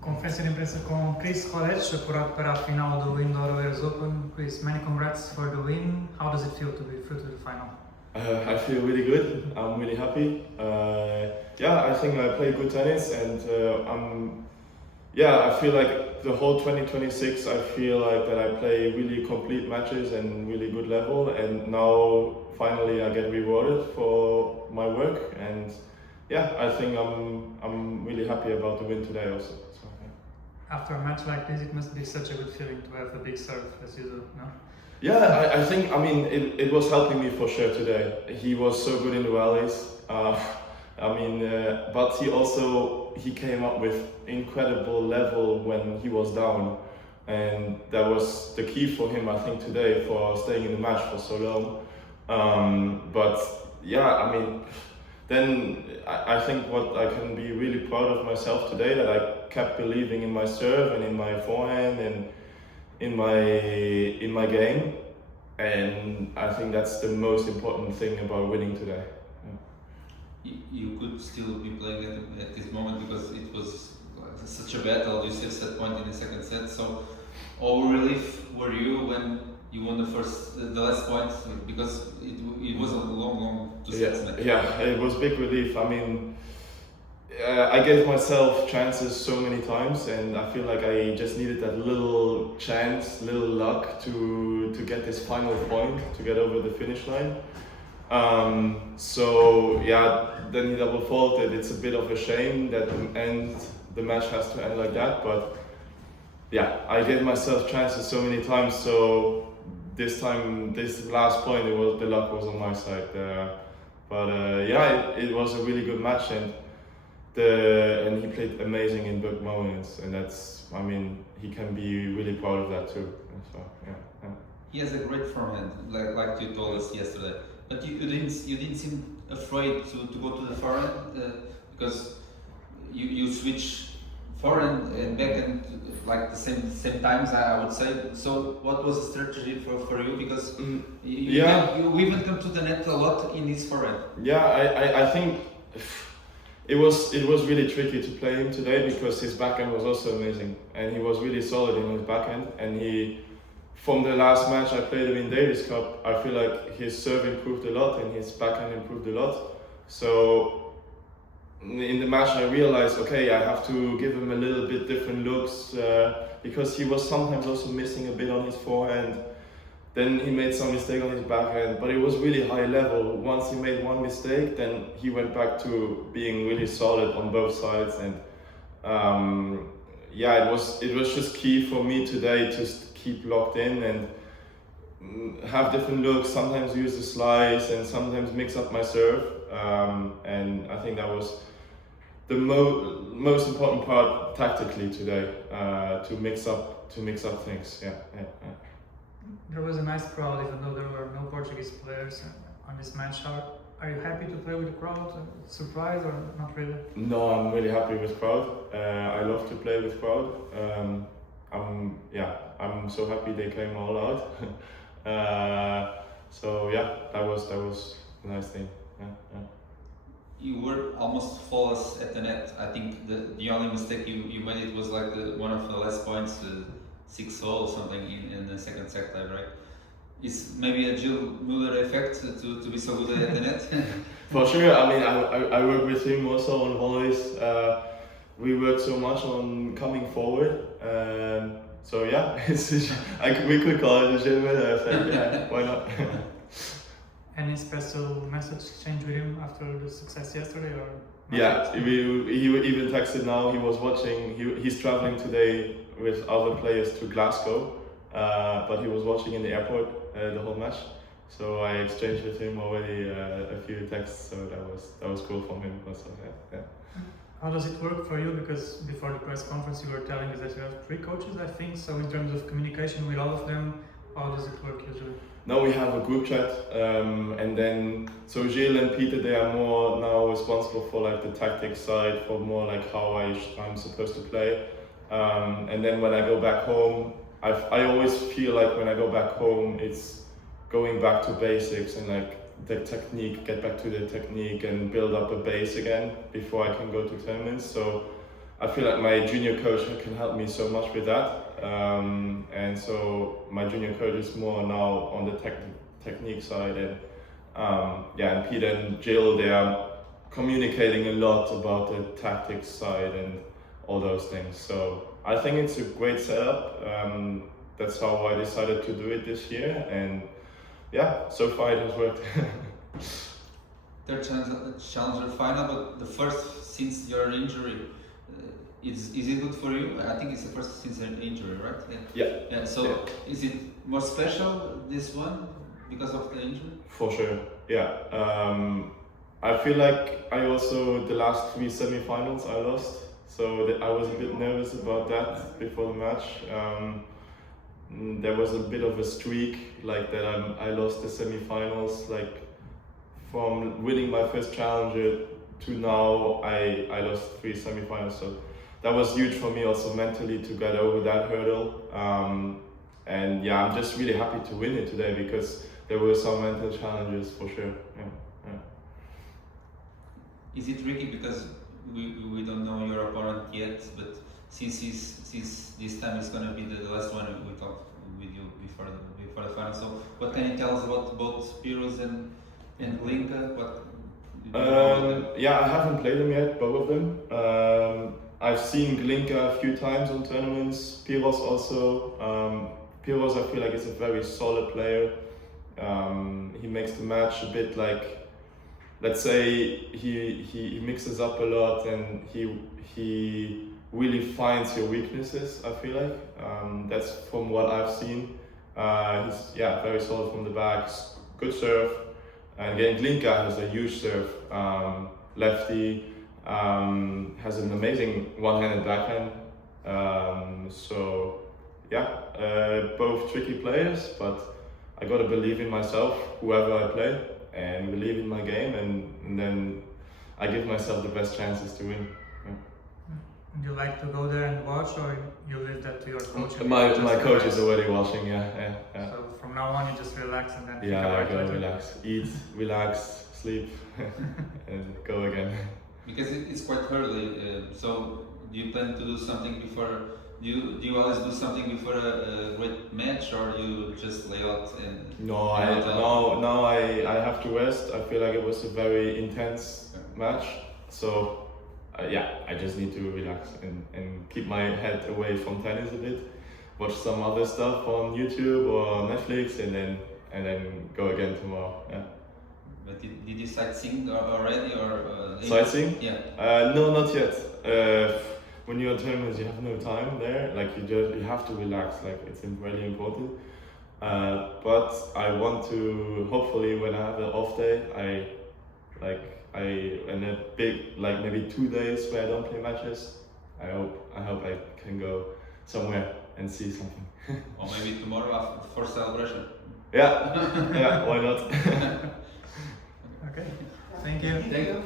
Conferência de imprensa com Chris Rodesch, apurado para a final do Indoor Oeiras Open. Chris, many congrats for the win. How does it feel to be through to the final? I feel really good. I'm really happy. I think I play good tennis, and I feel like the whole 2026. I feel like that I play really complete matches and really good level, and now finally I get rewarded for my work, and I think I'm really happy about the win today also. So, After a match like this, it must be such a good feeling to have a big serve as you do, no? Yeah, I think, it was helping me for sure today. He was so good in the rallies. But he came up with incredible level when he was down. And that was the key for him, I think, today for staying in the match for so long. Then I think what I can be really proud of myself today, that I kept believing in my serve and in my forehand and in my game, and I think that's the most important thing about winning today. You could still be playing at this moment because it was such a battle. You saved set point in the second set. So, how relief were you when you won the last point? Because it was a long 2 sets match. Yeah, it was big relief. I gave myself chances so many times, and I feel like I just needed that little chance, little luck to get this final point, to get over the finish line. Then he double faulted. It's a bit of a shame that the match has to end like that, but I gave myself chances so many times, so this time, this last point, the luck was on my side. It was a really good match, and he played amazing in big moments, and he can be really proud of that too. So, He has a great forehand, like you told us yesterday. But you didn't seem afraid to go to the forehand because you switch forehand and backhand like the same times, I would say. So what was the strategy for you? Because you even come to the net a lot in his forehand. Yeah, I think it was really tricky to play him today because his backhand was also amazing, and he was really solid in his backhand. And from the last match I played him in Davis Cup, I feel like his serve improved a lot and his backhand improved a lot. So in the match I realized, okay, I have to give him a little bit different looks because he was sometimes also missing a bit on his forehand. Then he made some mistake on his backhand, but it was really high level. Once he made one mistake, then he went back to being really solid on both sides. And it was just key for me today to keep locked in and have different looks, sometimes use the slice and sometimes mix up my serve. And I think that was the most important part tactically today, to mix up things. There was a nice crowd, even though there were no Portuguese players on this match. Are you happy to play with the crowd? Surprised or not really? No, I'm really happy with crowd. I love to play with crowd. I'm so happy they came all out. That was a nice thing. You were almost flawless at the net. I think the only mistake you made, it was like one of the last points, 6-0 or something in the second set tie, right? Is maybe a Jill Muller effect to be so good at the net? For sure. I work with him also on volleys. We work so much on coming forward. We could call it a Jill Muller effect. Why not? Any special message exchange with him after the success yesterday, or? He even texted now. He was watching. He's traveling today with other players to Glasgow, but he was watching in the airport the whole match. So I exchanged with him already a few texts. So that was cool from him also. How does it work for you? Because before the press conference you were telling us that you have 3 coaches, I think. So in terms of communication with all of them, how does it work usually? Now we have a group chat, and then Gilles and Peter, they are more now responsible for like the tactics side, for more like how I'm supposed to play. And then when I go back home, I always feel like when I go back home, it's going back to basics and like the technique, get back to the technique and build up a base again before I can go to tournaments. So I feel like my junior coach can help me so much with that. And so my junior coach is more now on the technique side, and and Peter and Jill, they are communicating a lot about the tactics side and all those things. So I think it's a great setup. That's how I decided to do it this year, and yeah, so far it has worked. Third challenger final, but the first since your injury. Is it good for you? I think it's the first since an injury, right? Yeah. So is it more special, this one, because of the injury? For sure, yeah. I feel like I also, the last 3 semi-finals I lost, so I was a bit nervous about that before the match. There was a bit of a streak, like that I lost the semi-finals, like from winning my first challenger to now I lost 3 semi-finals. So that was huge for me also mentally to get over that hurdle. And yeah, I'm just really happy to win it today because there were some mental challenges for sure. Yeah. Is it tricky because we don't know your opponent yet, but since this time is gonna be the last one we talked with you before the final. So what can you tell us about both Piros and Glinka? What do you know about them? Yeah, I haven't played them yet, both of them. I've seen Glinka a few times on tournaments, Piros also. Piros, I feel like is a very solid player. He makes the match a bit like, let's say he mixes up a lot and he really finds your weaknesses, I feel like. That's from what I've seen. He's very solid from the back, good serve. And again, Glinka has a huge serve, lefty, has an amazing one-handed backhand. So yeah, both tricky players, but I gotta believe in myself, whoever I play, and believe in my game, and then I give myself the best chances to win. Do you like to go there and watch, or you leave that to your coach? My coach is already watching, yeah. So from now on, you just relax and then I go relax, eat, relax, sleep, and go again. Because it's quite early, so do you plan to do something before? Do you always do something before a great match, or you just lay out and? No, I have to rest. I feel like it was a very intense match, so I just need to relax and keep my head away from tennis a bit, watch some other stuff on YouTube or Netflix, and then go again tomorrow. Yeah. But did you sightseeing already, or sightseeing? Yeah. No, not yet. When you're at tournaments, you have no time there. Like you have to relax. Like it's really important. But I want to. Hopefully, when I have an off day, and a big, like maybe 2 days where I don't play matches. I hope I can go somewhere and see something. Or maybe tomorrow for celebration. Yeah, why not? Okay, thank you. Thank you.